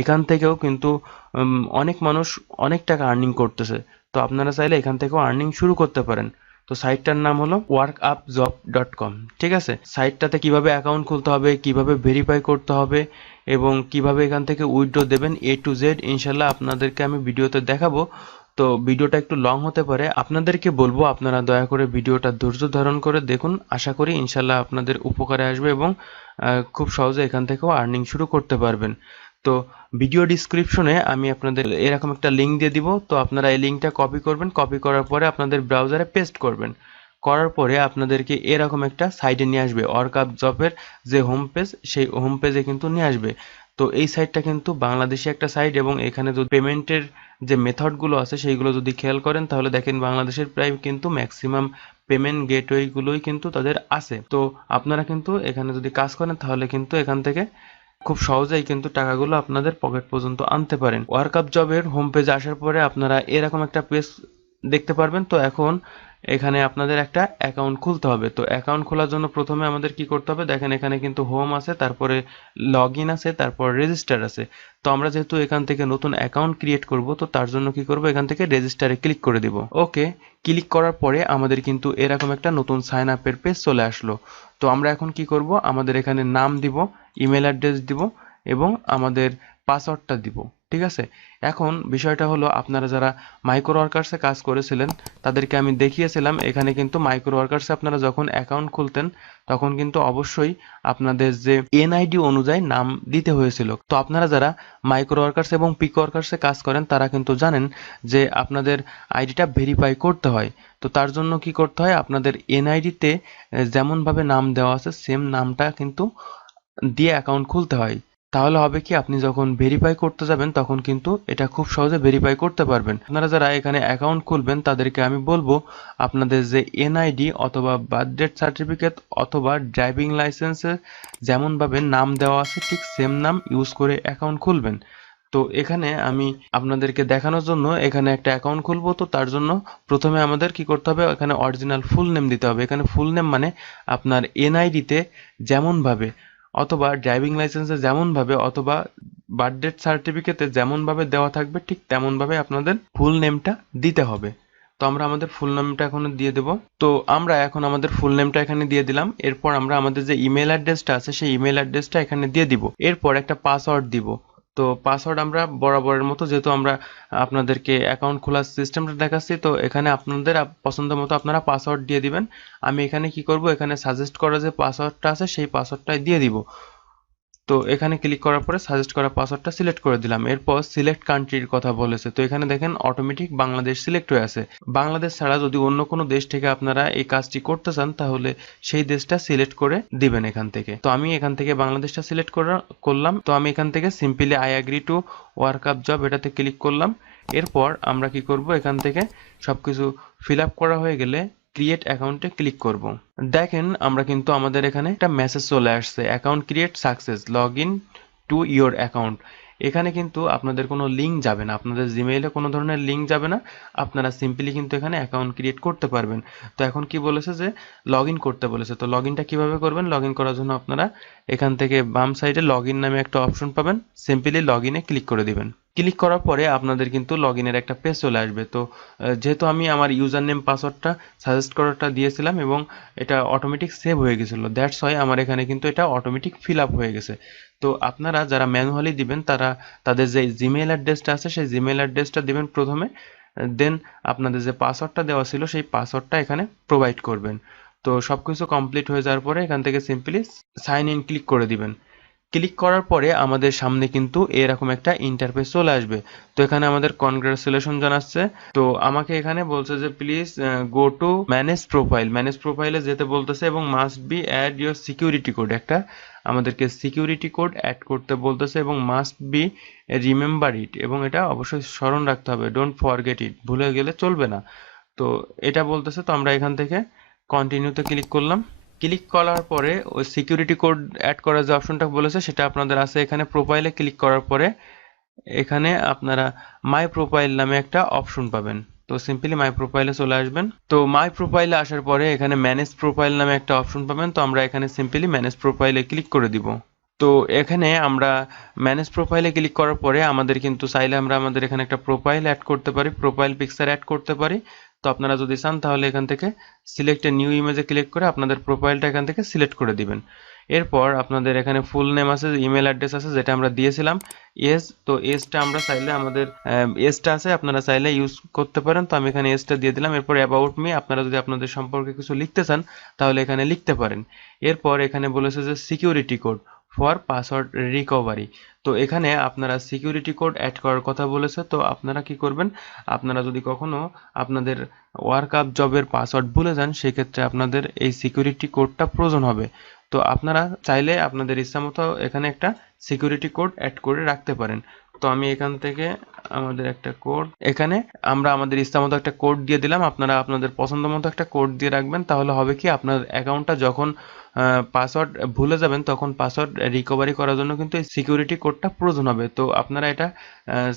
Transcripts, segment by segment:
এখান থেকেও কিন্তু অনেক মানুষ অনেক টাকা আর্নিং করতেছে। তো আপনারা চাইলে এখান থেকেও আর্নিং শুরু করতে পারেন। তো সাইটটার নাম হলো workupjob.com। ঠিক আছে, সাইটটাতে কিভাবে অ্যাকাউন্ট খুলতে হবে, কিভাবে ভেরিফাই করতে হবে এবং কিভাবে এখান থেকে উইথড্র দেবেন A to Z ইনশাল্লাহ আপনাদেরকে আমি ভিডিওতে দেখাবো। তো ভিডিওটা একটু লং হতে পারে, আপনাদেরকে বলবো আপনারা দয়া করে ভিডিওটা ধৈর্য ধারণ করে দেখুন। আশা করি ইনশাল্লাহ আপনাদের উপকারে আসবে এবং খুব সহজে এখান থেকেও আর্নিং শুরু করতে পারবেন। তো ভিডিও ডিসক্রিপশনে আমি আপনাদের এরকম একটা লিঙ্ক দিয়ে দিব। তো আপনারা এই লিঙ্কটা কপি করবেন, কপি করার পরে আপনাদের ব্রাউজারে পেস্ট করবেন। করার পরে আপনাদেরকে এরকম একটা সাইটে নিয়ে আসবে, ওয়ার্কআপ জবের যে হোম পেজ, সেই হোম পেজে কিন্তু নিয়ে আসবে। তো এই সাইটটা কিন্তু বাংলাদেশি একটা সাইট এবং এখানে যদি পেমেন্টের যে মেথডগুলো আছে সেইগুলো যদি খেয়াল করেন তাহলে দেখেন বাংলাদেশের প্রায় কিন্তু ম্যাক্সিমাম পেমেন্ট গেটওয়েগুলোই কিন্তু তাদের আছে। তো আপনারা কিন্তু এখানে যদি কাজ করেন তাহলে কিন্তু এখান থেকে খুব সহজেই কিন্তু টাকাগুলো আপনাদের পকেট পর্যন্ত আনতে পারেন। ওয়ার্কআপ জবের হোম পেজে আসার পরে আপনারা এরকম একটা পেজ দেখতে পারবেন। তো এখন এখানে আপনাদের একটা অ্যাকাউন্ট খুলতে হবে। তো অ্যাকাউন্ট খোলার জন্য প্রথমে আমাদের কি করতে হবে, দেখেন এখানে কিন্তু হোম আছে, তারপরে লগ ইন আছে, তারপর রেজিস্টার আছে। তো আমরা যেহেতু এখান থেকে নতুন অ্যাকাউন্ট ক্রিয়েট করব, তো তার জন্য কি করব, এখান থেকে রেজিস্টারে ক্লিক করে দিব। ওকে, ক্লিক করার পরে আমাদের কিন্তু এরকম একটা নতুন সাইন আপের পেজ চলে আসলো। তো আমরা এখন কি করব, আমাদের এখানে নাম দিব, ইমেল অ্যাড্রেস দিব এবং আমাদের পাসওয়ার্ডটা দিব। ঠিক আছে, এখন বিষয়টা হলো আপনারা যারা মাইক্রো ওয়ার্কার্সে কাজ করেছিলেন তাদেরকে আমি দেখিয়েছিলাম এখানে কিন্তু মাইক্রো ওয়ার্কার্সে আপনারা যখন অ্যাকাউন্ট খুলতেন তখন কিন্তু অবশ্যই আপনাদের যে এনআইডি অনুযায়ী নাম দিতে হয়েছিল। তো আপনারা যারা মাইক্রো ওয়ার্কার্স এবং পিক ওয়ার্কার্সে কাজ করেন তারা কিন্তু জানেন যে আপনাদের আইডিটা ভেরিফাই করতে হয়। তো তার জন্য কি করতে হয়, আপনাদের এনআইডিতে যেমনভাবে নাম দেওয়া আছে সেম নামটা কিন্তু দিয়ে অ্যাকাউন্ট খুলতে হয়। তাহলে হবে কি, আপনি যখন ভেরিফাই করতে যাবেন তখন কিন্তু এটা খুব সহজে ভেরিফাই করতে পারবেন। আপনারা যারা এখানে অ্যাকাউন্ট খুলবেন তাদেরকে আমি বলবো আপনাদের যে এনআইডি অথবা বার্থ ডেট সার্টিফিকেট অথবা ড্রাইভিং লাইসেন্সে যেমনভাবে নাম দেওয়া আছে ঠিক সেম নাম ইউজ করে অ্যাকাউন্ট খুলবেন। তো এখানে আমি আপনাদেরকে দেখানোর জন্য এখানে একটা অ্যাকাউন্ট খুলবো। তো তার জন্য প্রথমে আমাদের কি করতে হবে, এখানে অরিজিনাল ফুল নেম দিতে হবে। এখানে ফুল নেম মানে আপনার এনআইডিতে যেমনভাবে অথবা ড্রাইভিং লাইসেন্সে যেমনভাবে অথবা বার্থ ডেট সার্টিফিকেটে যেমনভাবে দেওয়া থাকবে ঠিক তেমনভাবে আপনাদের ফুল নেমটা দিতে হবে। তো আমরা আমাদের ফুল নেমটা এখন দিয়ে দেব। তো আমরা এখন আমাদের ফুল নেমটা এখানে দিয়ে দিলাম। এরপর আমরা আমাদের যে ইমেল অ্যাড্রেসটা আছে সেই ইমেল অ্যাড্রেসটা এখানে দিয়ে দিব। এরপর একটা পাসওয়ার্ড দিব। তো পাসওয়ার্ড আমরা বরাবরের মতো, যেহেতু আমরা আপনাদেরকে অ্যাকাউন্ট খোলার সিস্টেমটা দেখাচ্ছি, তো এখানে আপনাদের পছন্দ মতো আপনারা পাসওয়ার্ড দিয়ে দিবেন। আমি এখানে কি করব, এখানে সাজেস্ট করা যে পাসওয়ার্ডটা আছে সেই পাসওয়ার্ডটাই দিয়ে দিব। তো এখানে ক্লিক করার পরে সাজেস্ট করা পাসওয়ার্ডটা সিলেক্ট করে দিলাম। এরপর সিলেক্ট কান্ট্রির কথা বলেছে, তো এখানে দেখেন অটোমেটিক বাংলাদেশ সিলেক্ট হয়ে আছে। বাংলাদেশ ছাড়া যদি অন্য কোনো দেশ থেকে আপনারা এই কাজটি করতে চান তাহলে সেই দেশটা সিলেক্ট করে দিবেন এখান থেকে। তো আমি এখান থেকে বাংলাদেশটা সিলেক্ট করলাম। তো আমি এখান থেকে simply I agree to work up job এটাতে ক্লিক করলাম। এরপর আমরা কি করব, এখান থেকে সবকিছু ফিল আপ করা হয়ে গেলে ক্রিয়েট অ্যাকাউন্টে ক্লিক করব। দেখেন আমরা কিন্তু আমাদের এখানে একটা মেসেজ চলে আসছে, account create success, log in to your account. এখানে কিন্তু আপনাদের কোনো লিঙ্ক যাবে না, আপনাদের জিমেইলে কোনো ধরনের লিঙ্ক যাবে না। আপনারা সিম্পলি কিন্তু এখানে অ্যাকাউন্ট ক্রিয়েট করতে পারবেন। তো এখন কি বলেছে যে লগ ইন করতে বলেছে। তো লগ ইনটা কীভাবে করবেন, লগ ইন করার জন্য আপনারা এখান থেকে বাম সাইডে লগ ইন নামে একটা অপশন পাবেন, সিম্পলি লগ ইনে ক্লিক করে দিবেন। ক্লিক করার পরে আপনাদের কিন্তু লগ ইনের একটা পেজ চলে আসবে। তো যেহেতু আমি আমার ইউজার নেম পাসওয়ার্ডটা সাজেস্ট করাটা দিয়েছিলাম এবং এটা অটোমেটিক সেভ হয়ে গেছিলো, দ্যাটস ওয়াই আমার এখানে কিন্তু এটা অটোমেটিক ফিল আপ হয়ে গেছে। তো আপনারা যারা ম্যানুয়ালি দিবেন তারা তাদের যে জিমেইল অ্যাড্রেসটা আছে সেই জিমেইল অ্যাড্রেসটা দিবেন প্রথমে, দেন আপনাদের যে পাসওয়ার্ডটা দেওয়া ছিল সেই পাসওয়ার্ডটা এখানে প্রোভাইড করবেন। তো সব কিছু কমপ্লিট হয়ে যাওয়ার পরে এখান থেকে সিম্পলি সাইন ইন ক্লিক করে দিবেন। ক্লিক করার পরে আমাদের সামনে কিন্তু এরকম একটা ইন্টারফেস চলে আসবে। তো এখানে আমাদের কনগ্রাচুলেশন জানাচ্ছে। তো আমাকে এখানে বলছে যে please go to manage profile, manage প্রোফাইলে যেতে বলতেছে এবং must be add your security code, একটা আমাদেরকে সিকিউরিটি কোড অ্যাড করতে বলতেছে এবং মাস্ট বি রিমেম্বার ইট, এবং এটা অবশ্যই স্মরণ রাখতে হবে, ডোন্ট ফরগেট ইট, ভুলে গেলে চলবে না। তো এটা বলতেছে, তো আমরা এখান থেকে কন্টিনিউতে ক্লিক করলাম। ক্লিক করার পরে ওই সিকিউরিটি কোড অ্যাড করার যে অপশনটা বলেছে সেটা আপনাদের আছে এখানে। প্রোফাইলে ক্লিক করার পরে এখানে আপনারা মাই প্রোফাইল নামে একটা অপশন পাবেন। তো সিম্পলি মাই প্রোফাইলে চলে আসবেন। তো মাই প্রোফাইলে আসার পরে এখানে ম্যানেজ প্রোফাইল নামে একটা অপশন পাবেন। তো আমরা এখানে সিম্পলি ম্যানেজ প্রোফাইলে ক্লিক করে দিব। তো এখানে আমরা ম্যানেজ প্রোফাইলে ক্লিক করার পরে আমাদের কিন্তু চাইলে আমরা আমাদের এখানে একটা প্রোফাইল অ্যাড করতে পারি, প্রোফাইল পিকচার অ্যাড করতে পারি। তো আপনারা যদি চান তাহলে এখান থেকে সিলেক্ট এ নিউ ইমেজে ক্লিক করে আপনাদের প্রোফাইলটা এখান থেকে সিলেক্ট করে দিবেন। এরপর আপনাদের এখানে ফুল নেম আছে, ইমেল অ্যাড্রেস আছে যেটা আমরা দিয়েছিলাম, এজ, তো এজটা আমরা চাইলে আমাদের এজটা আছে আপনারা চাইলে ইউজ করতে পারেন, তো আমি এখানে এজটা দিয়ে দিলাম। এরপর অ্যাবাউট মি, আপনারা যদি আপনাদের সম্পর্কে কিছু লিখতে চান তাহলে এখানে লিখতে পারেন। এরপর এখানে বলেছে যে security code for password recovery, তো এখানে আপনারা সিকিউরিটি কোড অ্যাড করার কথা বলেছে। তো আপনারা কি করবেন, আপনারা যদি কখনো আপনাদের ওয়ার্ক আপ জবের পাসওয়ার্ড ভুলে যান সেক্ষেত্রে আপনাদের এই সিকিউরিটি কোডটা প্রয়োজন হবে। তো আপনারা চাইলে আপনাদের ইচ্ছামতো এখানে একটা সিকিউরিটি কোড অ্যাড করে রাখতে পারেন। তো আমি এখান থেকে আমাদের একটা কোড, এখানে আমরা আমাদের ইচ্ছামতো একটা কোড দিয়ে দিলাম, আপনারা আপনাদের পছন্দ মতো একটা কোড দিয়ে রাখবেন। তাহলে হবে কি, আপনার অ্যাকাউন্টটা যখন পাসওয়ার্ড ভুলে যাবেন তখন পাসওয়ার্ড রিকভারি করার জন্য কিন্তু এই সিকিউরিটি কোডটা প্রয়োজন হবে। তো আপনারা এটা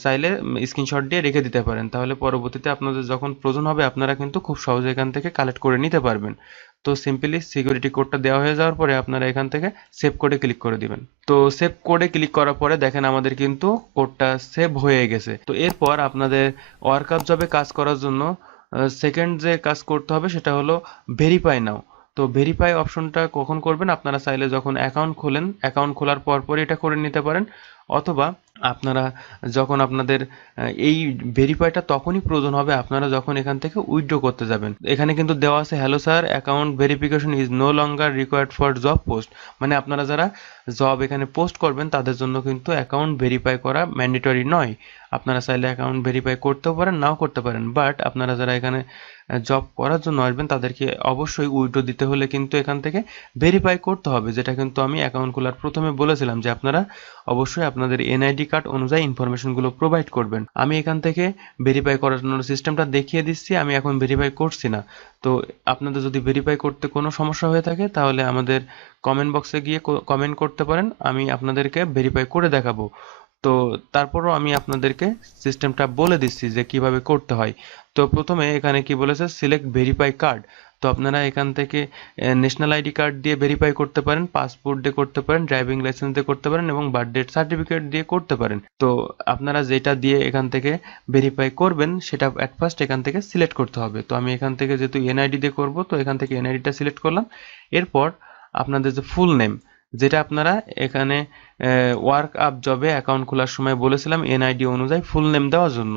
চাইলে স্ক্রিনশট দিয়ে রেখে দিতে পারেন, তাহলে পরবর্তীতে আপনাদের যখন প্রয়োজন হবে আপনারা কিন্তু খুব সহজে এখান থেকে কালেক্ট করে নিতে পারবেন। তো সিম্পলি সিকিউরিটি কোডটা দেওয়া হয়ে যাওয়ার পরে আপনারা এখান থেকে সেভ কোডে ক্লিক করে দিবেন। তো সেভ কোডে ক্লিক করার পরে দেখেন আমাদের কিন্তু কোডটা সেভ হয়ে গেছে। তো এরপর আপনাদের ওয়ার্কআপ জবে কাজ করার জন্য সেকেন্ড যে কাজ করতে হবে সেটা হলো ভেরিফাই নাও। তো ভেরিফাই অপশনটা কখন করবেন, আপনারা চাইলে যখন অ্যাকাউন্ট খোলেন, অ্যাকাউন্ট খোলার পরপরই এটা করে নিতে পারেন, অথবা আপনারা যখন আপনাদের এই ভেরিফাইটা তখনই প্রয়োজন হবে আপনারা যখন এখান থেকে উইথড্র করতে যাবেন। এখানে কিন্তু দেওয়া আছে, hello sir, account verification is no longer required for job post, মানে আপনারা যারা জব এখানে পোস্ট করবেন তাদের জন্য কিন্তু অ্যাকাউন্ট ভেরিফাই করা ম্যান্ডেটরি নয়। আপনারা চাইলে অ্যাকাউন্ট ভেরিফাই করতেও পারেন, নাও করতে পারেন, বাট আপনারা যারা এখানে জব করার জন্য আসবেন তাদেরকে অবশ্যই উইথড্র দিতে হলে কিন্তু এখান থেকে ভেরিফাই করতে হবে, যেটা কিন্তু আমি অ্যাকাউন্ট খোলার প্রথমে বলেছিলাম যে আপনারা অবশ্যই আপনাদের এনআইডি কার্ড অনুযায়ী ইনফরমেশনগুলো প্রোভাইড করবেন। আমি এখান থেকে ভেরিফাই করার জন্য সিস্টেমটা দেখিয়ে দিচ্ছি, আমি এখন ভেরিফাই করছি না। তো আপনাদের যদি ভেরিফাই করতে কোনো সমস্যা হয়ে থাকে তাহলে আমাদের কমেন্ট বক্সে গিয়ে কমেন্ট করতে পারেন, আমি আপনাদেরকে ভেরিফাই করে দেখাবো। তো তারপরও আমি আপনাদেরকে সিস্টেমটা বলে দিচ্ছি যে কিভাবে করতে হয়। তো প্রথমে এখানে কি বলেছে, সিলেক্ট ভেরিফাই কার্ড। তো আপনারা এখান থেকে ন্যাশনাল আইডি কার্ড দিয়ে ভেরিফাই করতে পারেন, পাসপোর্ট দিয়ে করতে পারেন, ড্রাইভিং লাইসেন্স দিয়ে করতে পারেন এবং বার্থ ডেট সার্টিফিকেট দিয়ে করতে পারেন। তো আপনারা যেটা দিয়ে এখান থেকে ভেরিফাই করবেন সেটা অ্যাট ফার্স্ট এখান থেকে সিলেক্ট করতে হবে। তো আমি এখান থেকে যেহেতু এনআইডি দিয়ে করব তো এখান থেকে এনআইডিটা সিলেক্ট করলাম। এরপর আপনাদের যে ফুল নেম, যেটা আপনারা এখানে ওয়ার্ক আপ জবে অ্যাকাউন্ট খোলার সময় বলেছিলাম এনআইডি অনুযায়ী ফুল নেম দেওয়ার জন্য।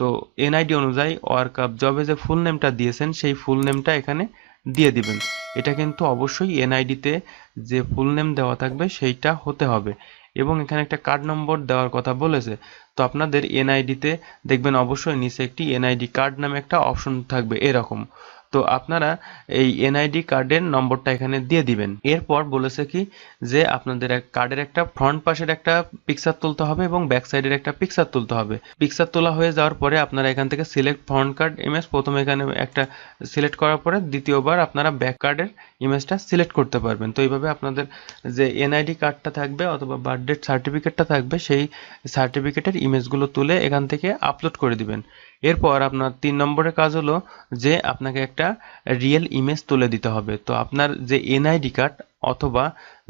তো এনআইডি অনুযায়ী ওয়ার্ক আপ জবে যে ফুল নেমটা দিয়েছেন সেই ফুল নেমটা এখানে দিয়ে দিবেন। এটা কিন্তু অবশ্যই এনআইডিতে যে ফুল নেম দেওয়া থাকবে সেইটা হতে হবে, এবং এখানে একটা কার্ড নম্বর দেওয়ার কথা বলেছে। তো আপনাদের এনআইডিতে দেখবেন অবশ্যই নিচে একটি এনআইডি কার্ড নামে একটা অপশন থাকবে এরকম। তো আপনারা এই এনআইডি কার্ডের নম্বরটা এখানে দিয়ে দিবেন। এরপর বলেছে কি যে আপনাদের কার্ডের একটা ফ্রন্ট পাশের একটা পিকচার তুলতে হবে এবং ব্যাক সাইডের একটা পিকচার তুলতে হবে। পিকচার তোলা হয়ে যাওয়ার পরে আপনারা এখান থেকে সিলেক্ট ফ্রন্ট কার্ড ইমেজ, প্রথমে এখানে একটা সিলেক্ট করার পরে দ্বিতীয়বার আপনারা ব্যাক কার্ডের ইমেজটা সিলেক্ট করতে পারবেন। তো এইভাবে আপনাদের যে এনআইডি কার্ডটা থাকবে অথবা বার্থ ডেট সার্টিফিকেটটা থাকবে সেই সার্টিফিকেটের ইমেজগুলো তুলে এখান থেকে আপলোড করে দিবেন। এরপর আপনার 3 নম্বরের কাজ হলো যে আপনাকে একটা রিয়েল ইমেজ তুলে দিতে হবে। তো আপনার যে এনআইডি কার্ড অথবা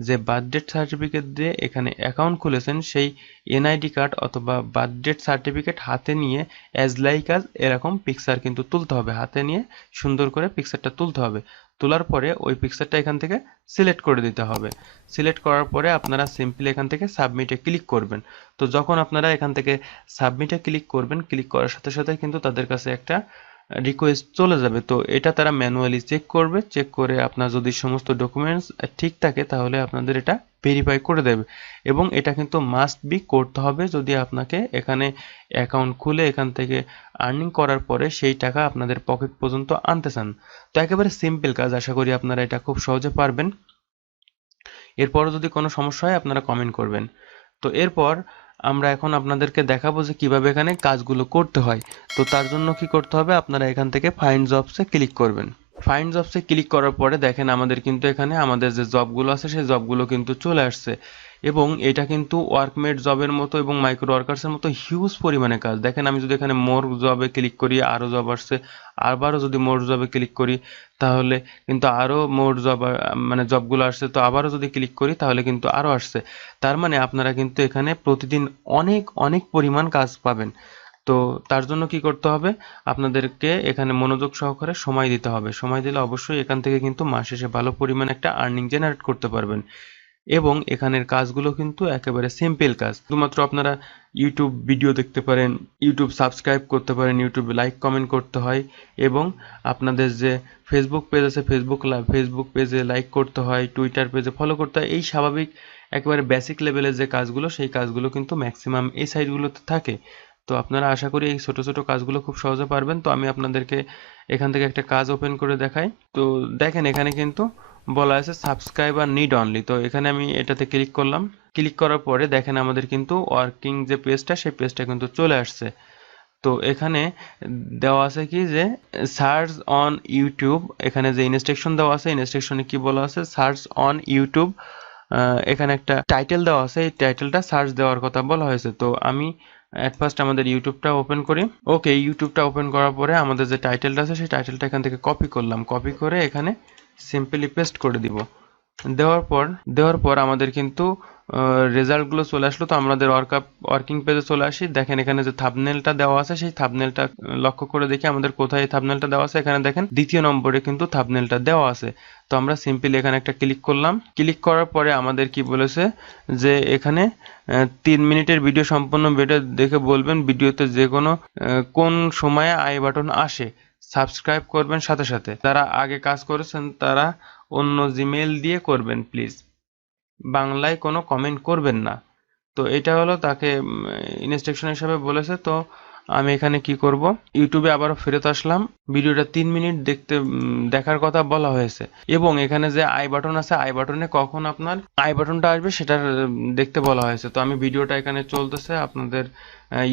যে বার্থ ডেট সার্টিফিকেট দিয়ে এখানে অ্যাকাউন্ট খুলেছেন সেই এনআইডি কার্ড অথবা বার্থ ডেট সার্টিফিকেট হাতে নিয়ে অ্যাজ লাইক আজ এরকম পিকচার কিন্তু তুলতে হবে, হাতে নিয়ে সুন্দর করে পিকচারটা তুলতে হবে। তোলার পরে ওই পিকচারটা এখান থেকে সিলেক্ট করে দিতে হবে। সিলেক্ট করার পরে আপনারা সিম্পলি এখান থেকে সাবমিটে ক্লিক করবেন। তো যখন আপনারা এখান থেকে সাবমিটে ক্লিক করবেন, ক্লিক করার সাথে সাথে কিন্তু তাদের কাছে একটা রিকোয়েস্ট চলে যাবে। তো এটা তারা ম্যানুয়ালি চেক করবে, চেক করে আপনার যদি সমস্ত ডকুমেন্টস ঠিক থাকে তাহলে আপনাদের এটা ভেরিফাই করে দেবে, এবং এটা কিন্তু মাস্ট বি করতে হবে যদি আপনাকে এখানে অ্যাকাউন্ট খুলে এখান থেকে আর্নিং করার পরে সেই টাকা আপনাদের পকেট পর্যন্ত আনতে চান। তো একেবারে সিম্পল কাজ, আশা করি আপনারা এটা খুব সহজে পারবেন। এরপরও যদি কোনো সমস্যা হয় আপনারা কমেন্ট করবেন। তো এরপর আমরা এখন আপনাদেরকে দেখাবো যে কিভাবে এখানে কাজগুলো করতে হয়। তো তার জন্য কি করতে হবে, আপনারা এখান থেকে ফাইন্ড জবসে ক্লিক করবেন। ফাইন্ড জবসে ক্লিক করার পরে দেখেন আমাদের কিন্তু এখানে আমাদের যে জবগুলো আছে সেই জবগুলো কিন্তু চলে আসছে, এবং এটা কিন্তু ওয়ার্কমেট জবের মতো এবং মাইক্রো ওয়ার্কার্সের মতো হিউজ পরিমাণে কাজ। দেখেন আমি যদি এখানে মোর জবে ক্লিক করি আরও জব আসছে, আবারও যদি মোর জবে ক্লিক করি তাহলে কিন্তু আরো মোর জব মানে জবগুলো আসছে, তো আবারও যদি ক্লিক করি তাহলে কিন্তু আরো আসছে। তার মানে আপনারা কিন্তু এখানে প্রতিদিন অনেক অনেক পরিমাণ কাজ পাবেন। তো তার জন্য কি করতে হবে, আপনাদেরকে এখানে মনোযোগ সহকারে সময় দিতে হবে। সময় দিলে অবশ্যই এখান থেকে কিন্তু মাস শেষে ভালো পরিমাণ একটা আর্নিং জেনারেট করতে পারবেন। এবং এখানের কাজগুলো কিন্তু একেবারে সিম্পল কাজ। শুধুমাত্র আপনারা ইউটিউব ভিডিও দেখতে পারেন, ইউটিউব সাবস্ক্রাইব করতে পারেন, ইউটিউবে লাইক কমেন্ট করতে হয়, এবং আপনাদের যে ফেসবুক পেজ আছে ফেসবুক পেজে লাইক করতে হয়, টুইটার পেজে ফলো করতে হয়। এই স্বাভাবিক একেবারে বেসিক লেভেলের যে কাজগুলো, সেই কাজগুলো কিন্তু ম্যাক্সিমাম এই সাইটগুলোতে থাকে। তো আপনারা আশা করি এই ছোট ছোট কাজগুলো খুব সহজে পারবেন। তো আমি আপনাদেরকে এখান থেকে একটা কাজ ওপেন করে দেখাই। তো দেখেন এখানে কিন্তু বলা আছে সাবস্ক্রাইবার নিড অনলি। তো এখানে আমি এটাতে ক্লিক করলাম। ক্লিক করার পরে দেখেন আমাদের কিন্তু ওয়ার্কিং যে পেজটা, সেই পেজটা কিন্তু চলে আসছে। তো এখানে দেওয়া আছে কি যে সার্চ অন ইউটিউব, এখানে যে ইনস্ট্রাকশন দেওয়া আছে, ইনস্ট্রাকশনে কি বলা আছে, সার্চ অন ইউটিউব। এখানে একটা টাইটেল দেওয়া আছে, এই টাইটেলটা সার্চ দেওয়ার কথা বলা হয়েছে। তো আমি এট ফার্স্ট আমাদের ইউটিউবটা ওপেন করি। ওকে, ইউটিউবটা ওপেন করার পরে আমাদের যে টাইটেলটা আছে, সেই টাইটেলটা এখান থেকে কপি করলাম। কপি করে এখানে সিম্পলি পেস্ট করে দিব। দেওয়ার পর আমাদের কিন্তু রেজাল্টগুলো চলে আসলো। তো আমাদের ওয়ার্কিং পেজে চলে আসি। দেখেন এখানে যে থাম্বনেলটা দেওয়া আছে, সেই থাম্বনেলটা লক্ষ্য করে দেখি আমাদের কোথায় এই থাম্বনেলটা দেওয়া আছে। এখানে দেখেন দ্বিতীয় নম্বরে কিন্তু থাম্বনেলটা দেওয়া আছে। তো আমরা সিম্পলি এখানে একটা ক্লিক করলাম। ক্লিক করার পরে আমাদের কি বলেছে যে এখানে 3 মিনিটের ভিডিও, সম্পূর্ণ ভিডিও দেখে বলবেন ভিডিওতে যে কোনো কোন সময়ে আই বাটন আসে। সাবস্ক্রাইব করবেন সাথে সাথে। যারা আগে কাজ করেছেন তারা অন্য জিমেইল দিয়ে করবেন প্লিজ, বাংলায় কোনো কমেন্ট করবেন না। তো এটা হলো তাকে ইনস্ট্রাকশন হিসাবে বলেছে। তো আমি এখানে কি করব, ইউটিউবে আবারও ফেরত আসলাম। ভিডিওটা 3 মিনিট দেখার কথা বলা হয়েছে, এবং এখানে যে আই বাটন আছে, আই বাটনে কখন আপনার আই বাটনটা আসবে সেটা দেখতে বলা হয়েছে। তো আমি ভিডিওটা এখানে চলতেছে, আপনাদের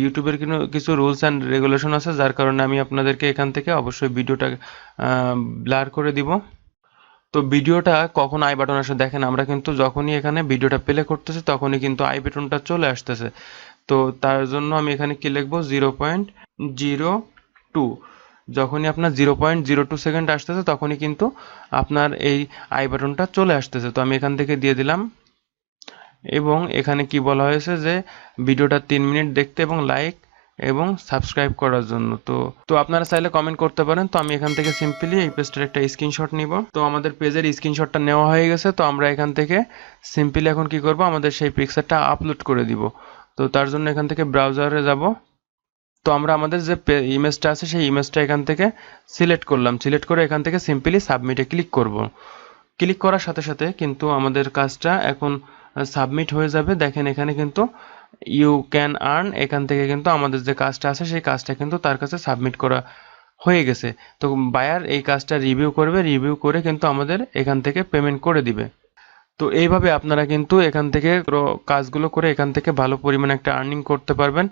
ইউটিউবের কিছু রুলস অ্যান্ড রেগুলেশন আছে, যার কারণে আমি আপনাদেরকে এখান থেকে অবশ্যই ভিডিওটা ব্লার করে দিব। তো ভিডিওটা কখন আই বাটন আসে দেখেন, আমরা কিন্তু যখনই এখানে ভিডিওটা প্লে করতেছি তখনই কিন্তু আই বাটনটা চলে আসতেছে। তো তার জন্য আমি এখানে কি লিখবো, 0.02। যখনই আপনার 0.02 সেকেন্ড আসতেছে তখনই কিন্তু আপনার এই আই বাটনটা চলে আসতেছে। তো আমি এখান থেকে দিয়ে দিলাম। এবং এখানে কি বলা হয়েছে যে ভিডিওটা 3 মিনিট দেখতে এবং লাইক এবং সাবস্ক্রাইব করার জন্য। তো তো আপনারা চাইলে কমেন্ট করতে পারেন। তো আমি এখান থেকে সিম্পলি এই পেজটার একটা স্ক্রিনশট নিব। তো আমাদের পেজের স্ক্রিনশটটা নেওয়া হয়ে গেছে। তো আমরা এখান থেকে সিম্পলি এখন কি করব, আমাদের সেই পিকচারটা আপলোড করে দিব। তো তার জন্য এখান থেকে ব্রাউজারে যাব। তো আমরা আমাদের যে ইমেজটা আছে সেই ইমেজটা এখান থেকে সিলেক্ট করলাম। সিলেক্ট করে এখান থেকে সিম্পলি সাবমিটে ক্লিক করব। ক্লিক করার সাথে সাথে কিন্তু আমাদের কাজটা এখন সাবমিট হয়ে যাবে। দেখেন এখানে কিন্তু ইউ ক্যান আর্ন, এখান থেকে কিন্তু আমাদের যে কাজটা আছে সেই কাজটা কিন্তু তার কাছে সাবমিট করা হয়ে গেছে। তো বায়ার এই কাজটা রিভিউ করবে, রিভিউ করে কিন্তু আমাদের এখান থেকে পেমেন্ট করে দিবে। তো এইভাবে আপনারা কিন্তু এখান থেকে কাজগুলো করে এখান থেকে ভালো পরিমাণে একটা আর্নিং করতে পারবেন।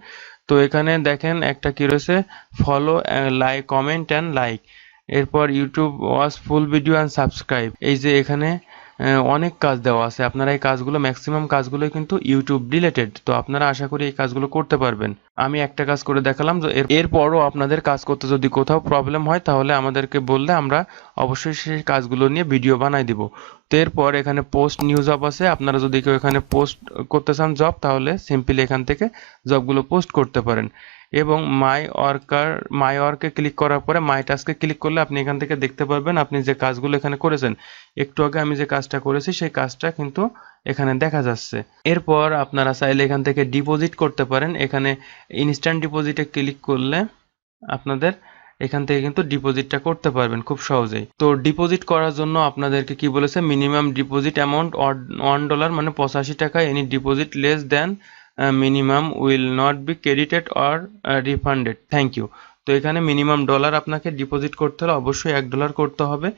তো এখানে দেখেন একটা কি রয়েছে, follow, like, comment and like. এরপর YouTube watch full video and subscribe. এই যে এখানে অনেক কাজ দেওয়া আছে। আপনারা এই কাজগুলো ম্যাক্সিমাম কাজগুলোই কিন্তু ইউটিউব রিলেটেড। তো আপনারা আশা করি এই কাজগুলো করতে পারবেন। আমি একটা কাজ করে দেখালাম। যে এরপরও আপনাদের কাজ করতে যদি কোথাও প্রবলেম হয় তাহলে আমাদেরকে বললে আমরা অবশ্যই সেই কাজগুলো নিয়ে ভিডিও বানাই দিব। তো এরপর এখানে পোস্ট নিউ জব আছে। আপনারা যদি কেউ এখানে পোস্ট করতে চান জব, তাহলে সিম্পলি এখান থেকে জবগুলো পোস্ট করতে পারেন। এবং মাই ওয়ার্কে ক্লিক করার পরে মাই টাস্কে ক্লিক করলে আপনি এখান থেকে দেখতে পারবেন আপনি যে কাজগুলো এখানে করেছেন। একটু আগে আমি যে কাজটা করেছি সেই কাজটা কিন্তু এখানে দেখা যাচ্ছে। এরপর আপনারা চাইলে এখান থেকে ডিপোজিট করতে পারেন। এখানে ইনস্ট্যান্ট ডিপোজিটে ক্লিক করলে আপনাদের এখান থেকে কিন্তু ডিপোজিটটা করতে পারবেন খুব সহজেই। তো ডিপোজিট করার জন্য আপনাদেরকে কি বলেছে, মিনিমাম ডিপোজিট অ্যামাউন্ট $1, মানে 85 টাকা। Any deposit less than minimum will not be credited or refunded, thank you. তো এখানে মিনিমাম ডলার আপনাকে ডিপোজিট করতে হলে অবশ্যই $1 করতে হবে,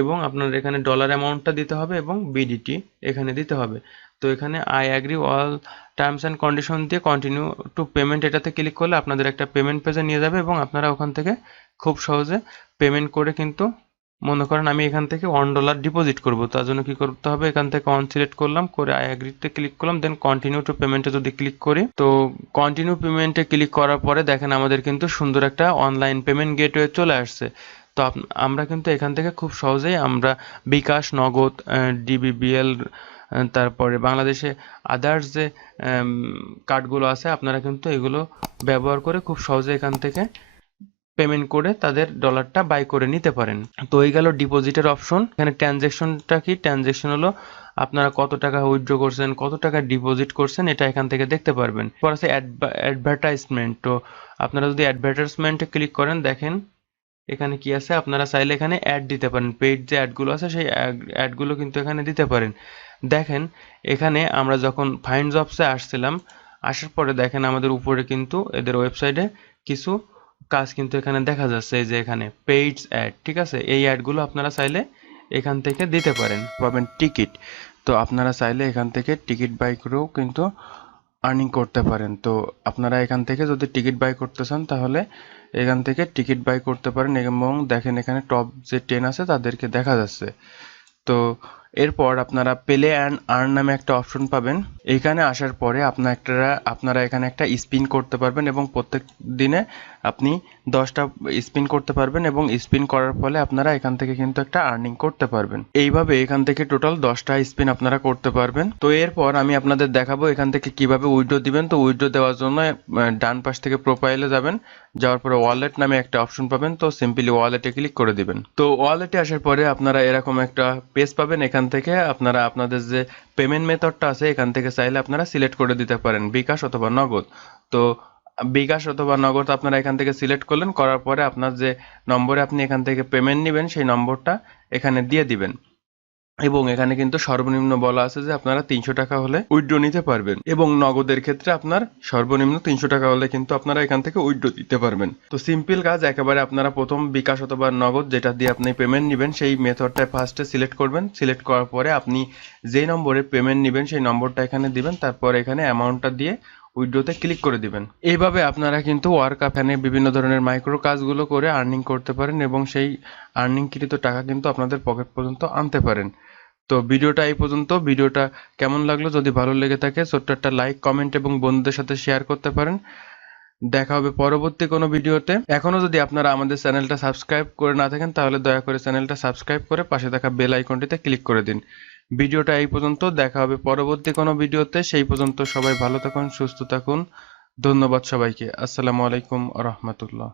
এবং আপনার এখানে ডলার অ্যামাউন্টটা দিতে হবে এবং বিডিটি এখানে দিতে হবে। তো এখানে I agree all terms and condition দিয়ে কন্টিনিউ টু পেমেন্ট এটাতে ক্লিক করলে আপনাদের একটা পেমেন্ট পেজে নিয়ে যাবে, এবং আপনারা ওখান থেকে খুব সহজে পেমেন্ট করে কিন্তু, মনে করেন আমি এখান থেকে $1 ডিপোজিট করব, তার জন্য কি করতে হবে, এখান থেকে অন সিলেক্ট করলাম, করে আই অ্যাগ্রিতে ক্লিক করলাম, দেন কন্টিনিউ টু পেমেন্টে যদি ক্লিক করি, তো কন্টিনিউ পেমেন্টে ক্লিক করার পরে দেখেন আমাদের কিন্তু সুন্দর একটা অনলাইন পেমেন্ট গেটওয়ে চলে আসছে। তো আমরা কিন্তু এখান থেকে খুব সহজেই আমরা বিকাশ, নগদ, ডিবিবিএল, তারপরে বাংলাদেশে আদার্স যে কার্ডগুলো আছে আপনারা কিন্তু এগুলো ব্যবহার করে খুব সহজে এখান থেকে পেমেন্ট করে তাদের ডলারটা বাই করে নিতে পারেন। তো এই গেল ডিপোজিটের অপশন। এখানে ট্রানজ্যাকশনটা কি? ট্রানজ্যাকশন হলো আপনারা কত টাকা উইথড্র করছেন, কত টাকা ডিপোজিট করছেন, এটা এখান থেকে দেখতে পারবেন। পর আছে অ্যাডভার্টাইজমেন্ট। তো আপনারা যদি অ্যাডভার্টাইজমেন্টে ক্লিক করেন, দেখেন এখানে কি আছে, আপনারা চাইলে এখানে অ্যাড দিতে পারেন। পেইড যে অ্যাডগুলো আছে সেই অ্যাডগুলো কিন্তু এখানে দিতে পারেন। দেখেন এখানে আমরা যখন ফাইন্ড জবসে আসছিলাম, আসার পরে দেখেন আমাদের উপরে কিন্তু এদের ওয়েবসাইটে কিছু কাজ কিন্তু এখানে দেখা যাচ্ছে। এই যে এখানে পেইড অ্যাড, ঠিক আছে, এই অ্যাডগুলো আপনারা চাইলে এখান থেকে দিতে পারেন। পাবেন টিকিট। তো আপনারা চাইলে এখান থেকে টিকিট বাই করেও কিন্তু আর্নিং করতে পারেন। তো আপনারা এখান থেকে যদি টিকিট বাই করতে চান তাহলে এখান থেকে টিকিট বাই করতে পারেন। এবং দেখেন এখানে টপ যে 10 আছে তাদেরকে দেখা যাচ্ছে। তো এরপর আপনারা প্লে অ্যান্ড আর্ন নামে একটা অপশন পাবেন। এইখানে আসার পরে আপনারা এখানে একটা স্পিন করতে পারবেন এবং প্রত্যেক দিনে আপনি 10টা স্পিন করতে পারবেন এবং স্পিন করার ফলে আপনারা এখান থেকে কিন্তু একটা আর্নিং করতে পারবেন। এইভাবে এখান থেকে টোটাল 10টা স্পিন আপনারা করতে পারবেন। তো এরপর আমি আপনাদের দেখাবো এখান থেকে কিভাবে উইথড্র দিবেন। তো উইথড্র দেওয়ার জন্য ডান পাশ থেকে প্রোফাইলে যাবেন, যাওয়ার পরে ওয়ালেট নামে একটা অপশন পাবেন। তো সিম্পলি ওয়ালেটে ক্লিক করে দিবেন। তো ওয়ালেটে আসার পরে আপনারা এরকম একটা পেজ পাবেন। এখান থেকে আপনারা আপনাদের যে পেমেন্ট মেথডটা আছে এখান থেকে চাইলে আপনারা সিলেক্ট করে দিতে পারেন, বিকাশ অথবা নগদ। তো বিকাশ অথবা নগদ আপনারা এখান থেকে সিলেক্ট করলেন, করার পরে আপনার যে নম্বরে আপনি এখান থেকে পেমেন্ট নেবেন সেই নম্বরটা এখানে দিয়ে দিবেন। এবং এখানে কিন্তু সর্বনিম্ন বলা আছে যে আপনারা 300 টাকা হলে উইথড্র নিতে পারবেন এবং নগদের ক্ষেত্রে আপনার সর্বনিম্ন 300 টাকা হলে কিন্তু আপনারা এখান থেকে উইথড্র দিতে পারবেন। তো সিম্পল কাজ, একেবারে আপনারা প্রথম বিকাশ অথবা নগদ যেটা দিয়ে আপনি পেমেন্ট নেবেন সেই মেথডটা ফার্স্টে সিলেক্ট করবেন। সিলেক্ট করার পরে আপনি যেই নম্বরে পেমেন্ট নেবেন সেই নম্বরটা এখানে দিবেন, তারপর এখানে অ্যামাউন্টটা দিয়ে উইথড্রোতে ক্লিক করে দিবেন। এইভাবে আপনারা কিন্তু ওয়ার্কআপ এখানে বিভিন্ন ধরনের মাইক্রো কাজগুলো করে আর্নিং করতে পারেন এবং সেই আর্নিংকৃত টাকা কিন্তু আপনাদের পকেট পর্যন্ত আনতে পারেন। তো ভিডিওটা এই পর্যন্ত। ভিডিওটা কেমন লাগলো, যদি ভালো লেগে থাকে ছোট্ট একটা লাইক, কমেন্ট এবং বন্ধুদের সাথে শেয়ার করতে পারেন। দেখা হবে পরবর্তী কোনো ভিডিওতে। এখনো যদি আপনারা আমাদের চ্যানেলটা সাবস্ক্রাইব করে না থাকেন তাহলে দয়া করে চ্যানেলটা সাবস্ক্রাইব করে পাশে থাকা বেল আইকনটিতে ক্লিক করে দিন। ভিডিওটা এই পর্যন্ত, দেখা হবে পরবর্তী কোনো ভিডিওতে। সেই পর্যন্ত সবাই ভালো থাকুন, সুস্থ থাকুন। ধন্যবাদ সবাইকে। আসসালামু আলাইকুম ওয়া রাহমাতুল্লাহ।